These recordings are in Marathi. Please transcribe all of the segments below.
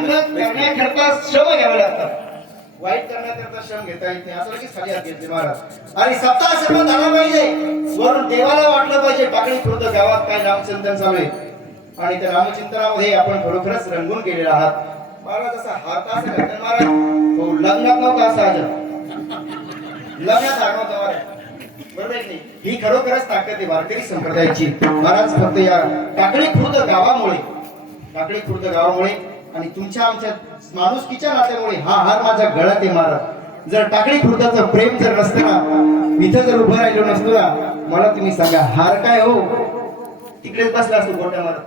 चांगलं करण्याकरता श्रम घ्यावे लागतात. वाईट करण्याकरता श्रम घेता येत नाही. असं लगेच खाली हात घेतले महाराज. आणि सप्ताह सर्व झाला पाहिजे. वरून देवाला वाटलं पाहिजे. टाकळी खुर्द गावात काय रामचिंतन चालू आहे आणि त्या रामचिंतनामध्ये आपण खरोखरच रंगून गेलेला आहात. महाराज असा हात असं घातला महाराज. हो लग्नात नव्हता असा आज. लग्नात आठवतं महाराज बरोबर नाही? ही खरोखरच ताकद आहे वारकरी संप्रदायाची. महाराज फक्त या टाकळी खुर्द गावामुळे टाकळी खुर्द गावामुळे आणि तुमच्या आमच्या माणुसकीच्या नात्यामुळे हा हार माझा गळ्यात आहे मारा जर टाकळी खुर्दाचं प्रेम जर नसतं ना इथं जर उभं राहिलो नसतो ना मला तुम्ही सांगा हार काय हो? तिकडेच बसला असतो गोट्या मारत.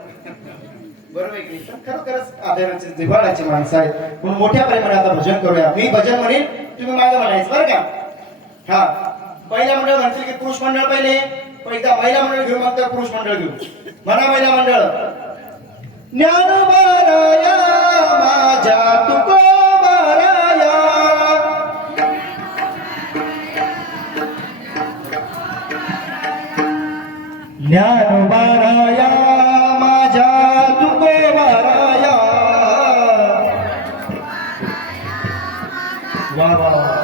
बरोबर आहे खरोखरच आदराचे माणसं आहेत. म्हणून मोठ्या प्रेमाने आता भजन करूया. मी भजन म्हणेन तुम्ही मागे म्हणायचं बरं का? हा. पहिला मंडळ म्हणतील की पुरुष मंडळ पहिले. पहिला महिला मंडळ घेऊ मग पुरुष मंडळ घेऊ. म्हणा महिला मंडळ. ज्ञानोबाराया ज्ञान बाराया माझ्या तुकोबाराया वा वा वा.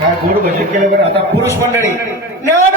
काय गोड भजन केलं बरं. आता पुरुष मंडळी. ज्ञान